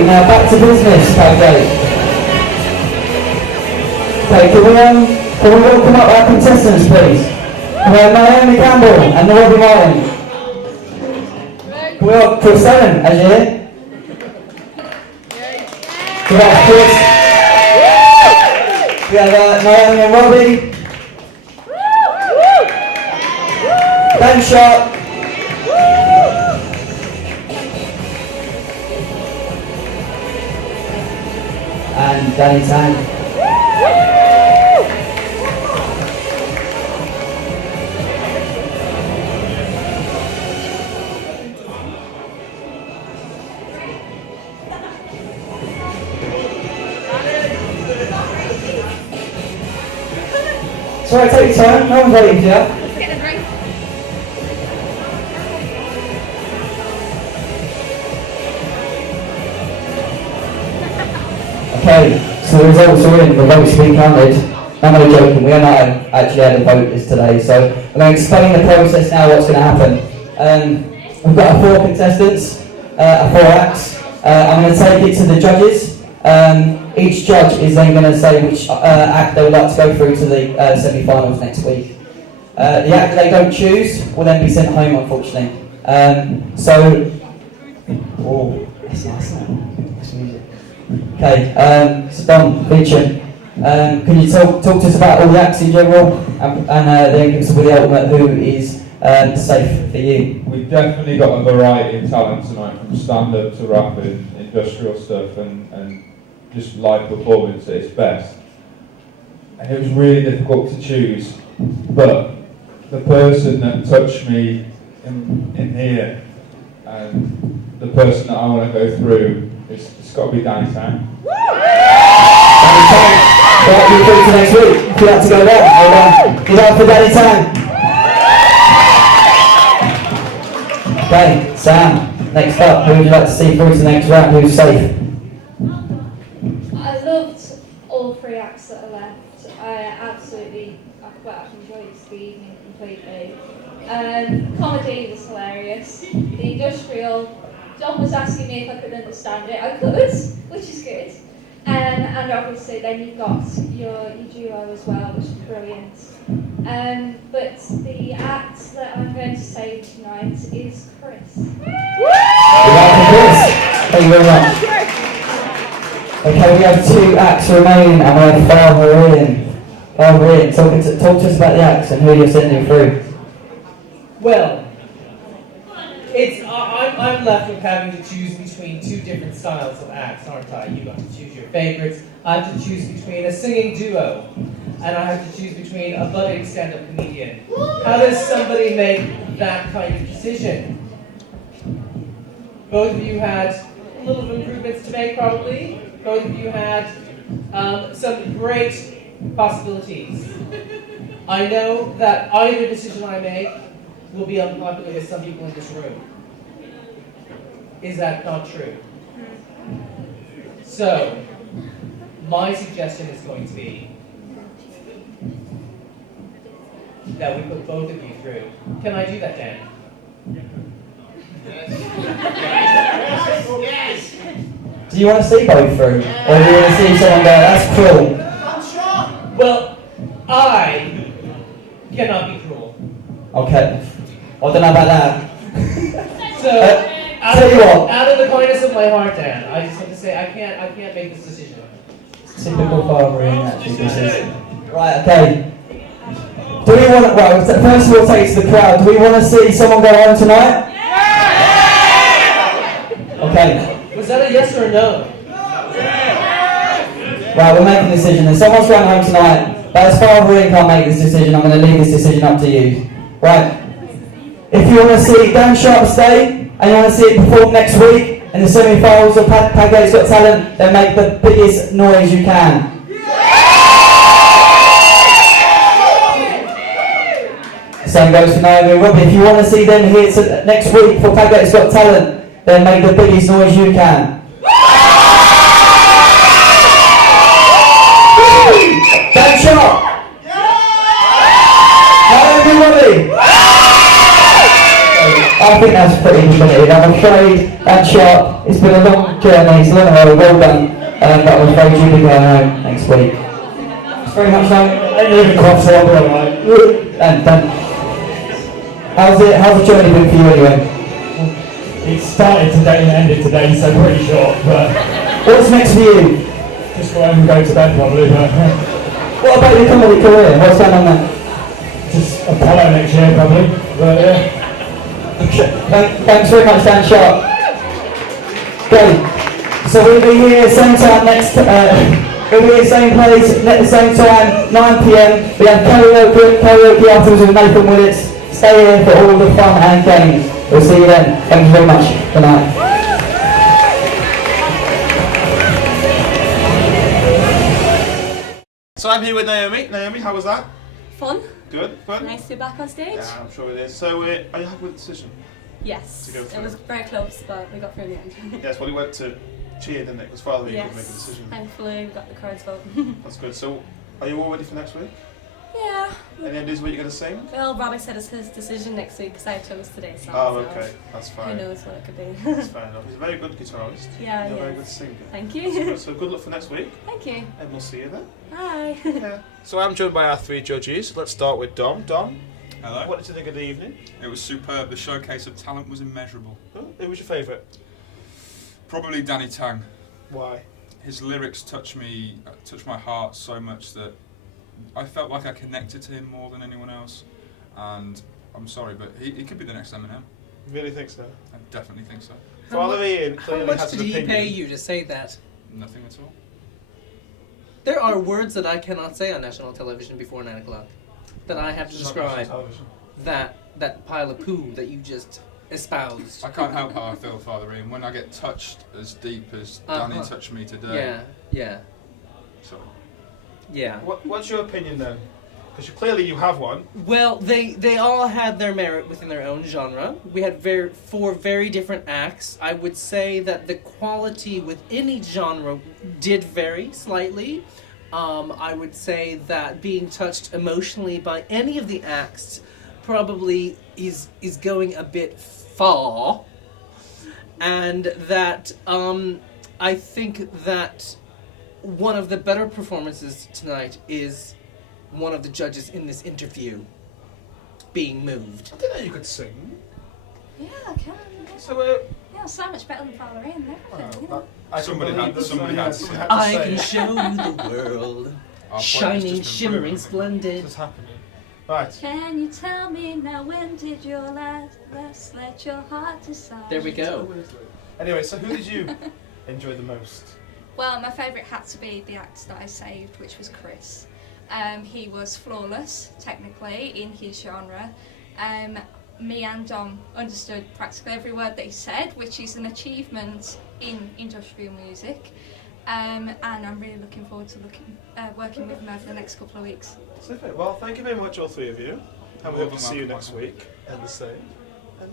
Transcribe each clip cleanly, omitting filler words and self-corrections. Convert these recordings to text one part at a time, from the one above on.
Okay, now back to business, Padgate. Okay, can we welcome up our contestants, please? We have Naomi Campbell and Robbie Martin. Can we have Salmon, as you're here? We have Chris. We have Naomi and Robbie. Sharpe. And Tang. Sorry, take your time. No one's waiting for you. Okay, so the results are in, the votes have been counted. I'm not joking, we are not actually had a vote this today, so I'm going to explain the process now, what's going to happen. We've got our 4 contestants, our 4 acts. I'm going to take it to the judges. Each judge is then going to say which act they would like to go through to the semi-finals next week. The act they don't choose will then be sent home, unfortunately. Oh, that's nice now. Nice music. Okay, so Don, feature. Can you talk to us about all the acts in general, and then give us with the ultimate who is safe for you? We've definitely got a variety of talent tonight, from stand-up to rapping, industrial stuff, and just live performance at its best. And it was really difficult to choose, but the person that touched me in here, and the person that I want to go through, it's got to be Tang. Danny Tang, what do you think to next week? If you like to go there, is that for Danny Tang? Okay, Sam, next up, who would you like to see through to the next round? Who's safe? I loved all 3 acts that are left. I've enjoyed the evening completely. Comedy was hilarious. The industrial, John was asking me if I could understand it. I could, which is good. And obviously then you've got your duo as well, which is brilliant. But the act that I'm going to say tonight is Chris. Thank you very much. Okay, we have 2 acts remaining, and we have Farmer. Talk to us about the acts and who you're sending through. Well, I'm left with having to choose between 2 different styles of acts, aren't I? You have to choose your favorites. I have to choose between a singing duo, and I have to choose between a budding stand-up comedian. How does somebody make that kind of decision? Both of you had a little improvements to make, probably. Both of you had some great possibilities. I know that either decision I make will be unpopular with some people in this room. Is that not true? So, my suggestion is going to be that we put both of you through. Can I do that, Dan? Yes! Do you want to see both through? Or do you want to see someone go, that's cruel? Well, I cannot be cruel. Okay. I don't know about that. So, out of the kindness of my heart, Dan, I just have to say I can't make this decision. Typical farmering, actually, this is. Right, okay. Do we want to, well, first of all, take it to the crowd. Do we want to see someone go home tonight? Yeah! Okay. Was that a yes or a no? Right, we're making a decision. If someone's going home tonight, but as far as we can't make this decision, I'm going to leave this decision up to you. Right. If you want to see Dan Sharpe stay, and you want to see it perform next week in the semi-finals of Padgate's Got Talent, then make the biggest noise you can. Same goes to Naomi and Robbie. If you want to see them here next week for Padgate's Got Talent, then make the biggest noise you can. Dan Sharpe! Naomi and Robbie! I think that's pretty definitive. I'm afraid Dan Sharpe, it's been a long journey, it's a long road, well done. But I'm afraid you'll be going home next week. Thanks very much, mate. Ain't even cross up, alright. Done. How's the journey been for you anyway? It started today and ended today, so pretty short, but What's next for you? just go home and go to bed probably, but What about your comedy career? What's going on there? just Apollo next year probably, but yeah. Thanks very much, Dan Sharpe. Okay, so we'll be here same time we'll be here same place, at the same time, 9 PM. We have karaoke afterwards with Nathan Willits. Stay here for all the fun and games. We'll see you then. Thank you very much. Good night. So I'm here with Naomi. Naomi, how was that? Fun. Good, fun? Nice to be back on stage. Yeah, I'm sure it is. So, are you happy with the decision? Yes. To go It through. was very close, but we got through in the end. Yes, well, he went to cheer, didn't it? It was Father Eagle Yes. to make a decision. Thankfully, we got the crowd's vote. That's good. So, are you all ready for next week? Yeah. Any ideas what you're going to sing? Well, Robbie said it's his decision next week because I chose today's song. Oh, so okay. That's Who fine. knows what it could be. That's fair enough. He's a very good guitarist. Yeah, You're a he very is. good singer. Thank That's you. good. So, good luck for next week, Thank you. and we'll see you then. Bye. Yeah. So, I'm joined by our three judges. Let's start with Dom. Dom, Hello. what did you think of the evening? It was superb. The showcase of talent was immeasurable. Oh, who was your favourite? Probably Danny Tang. Why? His lyrics touched my heart so much that I felt like I connected to him more than anyone else. And I'm sorry, but he could be the next Eminem. Really think so? I definitely think so. Father Ian How clearly much has did an he opinion. pay you to say that? Nothing at all. There are words that I cannot say on national television before 9 o'clock that I have to It's not national describe television. that pile of poo that you just espoused. I can't help how I feel, Father Ian. When I get touched as deep as Danny Uh-huh. touched me today. Yeah, yeah, So, yeah. What's your opinion then? Because clearly you have one. Well, they all had their merit within their own genre. We had four very different acts. I would say that the quality within each genre did vary slightly. I would say that being touched emotionally by any of the acts probably is going a bit far, and that I think that one of the better performances tonight is one of the judges in this interview being moved. I didn't know you could sing. Yeah, I can. So, Yeah, so much better than Valerie and everything. Somebody had to say. I can show you the world, our point is shining, just shimmering, improving. splendid. What's happening? Right. Can you tell me now, when did your last let your heart decide? There we go. Anyway, so who did you enjoy the most? Well, my favourite had to be the act that I saved, which was Chris. He was flawless, technically, in his genre. Me and Dom understood practically every word that he said, which is an achievement in industrial music. And I'm really looking forward to working with him over the next couple of weeks. Super. Well, thank you very much, all three of you. And we hope to see you Welcome, next welcome. week. And the same. And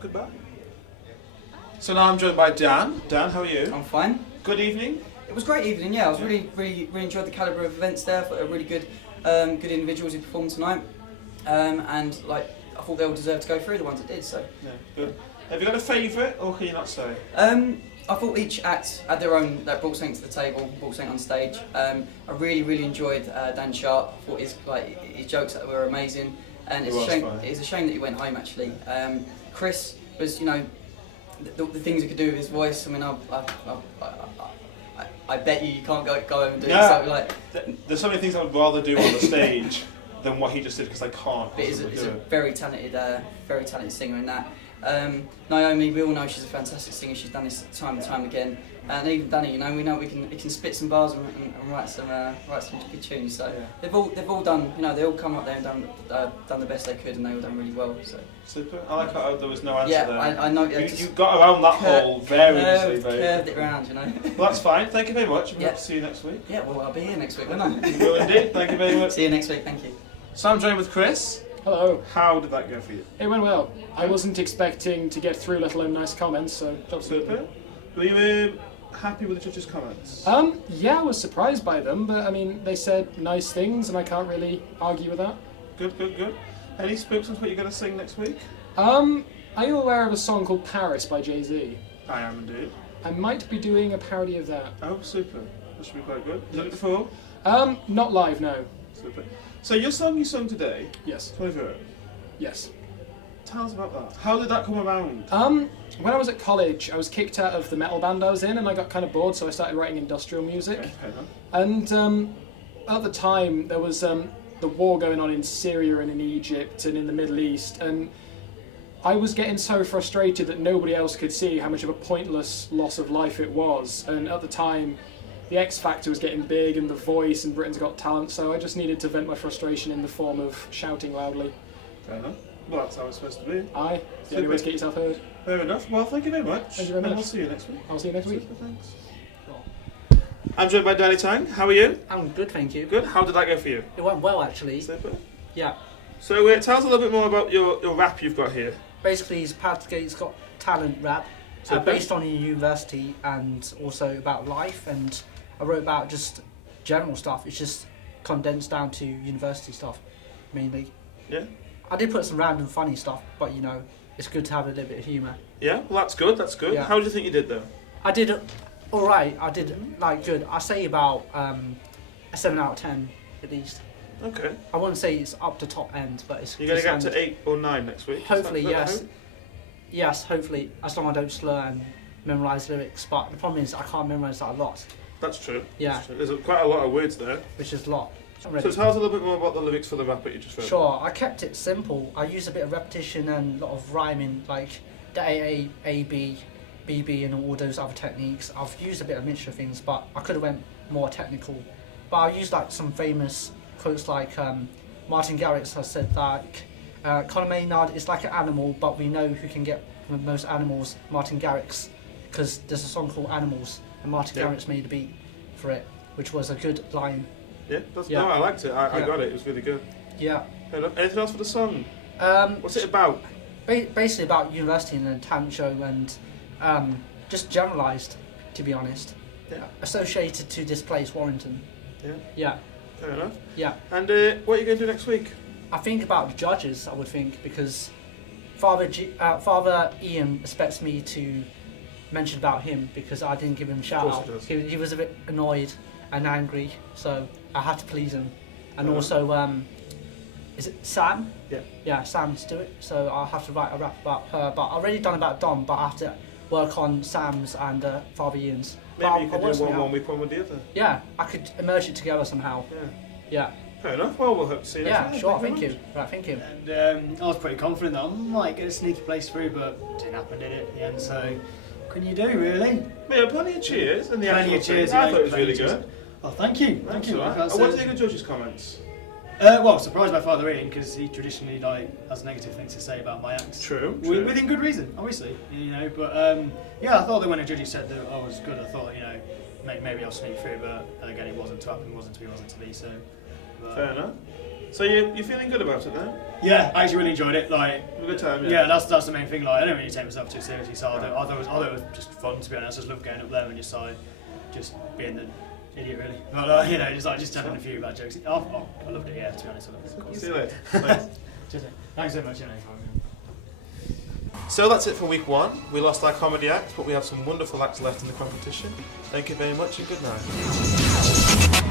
goodbye. So now I'm joined by Dan. Dan, how are you? I'm fine. Good evening. It was a great evening, yeah. I was really enjoyed the calibre of events there. Thought they were really good individuals who performed tonight. And like, I thought they all deserved to go through, the ones that did, so. Yeah, good. Have you got a favourite, or can you not say? I thought each act had their own, that brought something to the table, brought something on stage. I really enjoyed Dan Sharpe. I thought his jokes that were amazing. And it's a shame that he went home actually. Chris was, the things he could do with his voice. I mean, I bet you can't go home and do something like. There's so many things I would rather do on the stage than what he just did because I can't. But he's a very talented singer in that. Naomi, we all know she's a fantastic singer. She's done this time and time again. And even Danny, we know we can spit some bars and write some good tunes. So Yeah. they've all done. They all come up there and done the best they could, and they all done really well. So Super. I like how there was no answer yeah, there. I know. You got around that hole very easily, babe. Curved it round, Well, that's fine. Thank you very much. We Yeah. hope to see you next week. Yeah, well, I'll be here next week, won't I? You will indeed. Thank you very much. See you next week. Thank you. So I'm joined with Chris. Hello. How did that go for you? It went well. I wasn't expecting to get through, let alone nice comments, so job's good. Super. Were you happy with the judges' comments? Yeah, I was surprised by them, but I mean, they said nice things, and I can't really argue with that. Good. Any spooks on what you're going to sing next week? Are you aware of a song called Paris by Jay-Z? I am indeed. I might be doing a parody of that. Oh, super. That should be quite good. Have you done it before? Not live, no. Super. So your song you sung today, Yes. 24. Yes. Tell us about that. How did that come around? When I was at college, I was kicked out of the metal band I was in, and I got kind of bored, so I started writing industrial music. Okay, fair enough. And at the time, there was the war going on in Syria and in Egypt and in the Middle East, and I was getting so frustrated that nobody else could see how much of a pointless loss of life it was. And at the time, the X Factor was getting big, and The Voice and Britain's Got Talent, so I just needed to vent my frustration in the form of shouting loudly. Fair enough. Well, that's how it's supposed to be. Aye, it's the only way to get yourself heard. Fair enough. Well, thank you very much. Thank you very much. And I'll see you next week. I'll see you next week. Super, thanks. I'm joined by Danny Tang. How are you? I'm good, thank you. Good. How did that go for you? It went well, actually. Super. Yeah. So tell us a little bit more about your rap you've got here. Basically, it's Padgate's Got Talent rap, based on a university and also about life. And I wrote about just general stuff. It's just condensed down to university stuff, mainly. Yeah. I did put some random funny stuff, but you know, it's good to have a little bit of humour. Yeah. Well, that's good. That's good. Yeah. How do you think you did though? I did all right. I did like good. I say about a 7 out of 10 at least. Okay. I wouldn't say it's up to top end, but it's. You're going to get standard. to 8 or 9 next week. Hopefully, Is that yes. hope? Yes, hopefully, as long as I don't slur and memorise lyrics. But the problem is I can't memorise that a lot. That's true. Yeah. That's true. There's quite a lot of words there. Which is a lot. So tell us a little bit more about the lyrics for the rap that you just wrote. Sure, I kept it simple. I used a bit of repetition and a lot of rhyming, like the A, B, BB and all those other techniques. I've used a bit of mixture of things, but I could have went more technical. But I used like some famous quotes like Martin Garrix has said like, Conor Maynard is like an animal, but we know who can get the most animals, Martin Garrix, because there's a song called Animals, and Martin Garrix made a beat for it, which was a good line. Yeah, no, I liked it. I got it. It was really good. Yeah. Anything else for the song? What's it about? Basically about university and a talent show and just generalised, to be honest. Yeah. Associated to this place, Warrington. Yeah. Yeah. Fair enough. Yeah. And what are you going to do next week? I think about the judges, I would think, because Father Ian expects me to mention about him because I didn't give him a shout out. He was a bit annoyed and angry, so I had to please him. And also, is it Sam? Yeah. Yeah, Sam Stewart. So I'll have to write a rap about her. But I've already done about Dom, but I have to work on Sam's and Father Ian's. Maybe you could do one week, one with the other. Yeah, I could merge it together somehow. Yeah. Yeah. Fair enough. Well, we'll hope to see you next Yeah, time. sure. Thank you. Right, thank you. And I was pretty confident that I might get a sneaky place through, but didn't happen, did it? At the end, so what can you do, really? Yeah, plenty of cheers. And the Plenty of cheers. I thought it was really good. Oh, thank you. Thank you. Right. What do you think of Judge's comments? Well, surprised by Father Ian because he traditionally has negative things to say about my acts. True. Within good reason, obviously, you know. But yeah, I thought that when a judge said that I was good, I thought maybe I'll sneak through. But again, it wasn't to happen, wasn't to be, wasn't to be. So. Fair enough. So you're feeling good about it then? Yeah, I actually really enjoyed it. Like a good time. Yeah, that's the main thing. Like I don't really take myself too seriously, so I thought it was just fun, to be honest. I just loved going up there and just being the idiot, really. But just having a few bad jokes. I loved it. Yeah, to be honest. I loved it. Cool. See you later. Thanks. Thanks so much. So that's it for week 1. We lost our comedy act, but we have some wonderful acts left in the competition. Thank you very much and good night.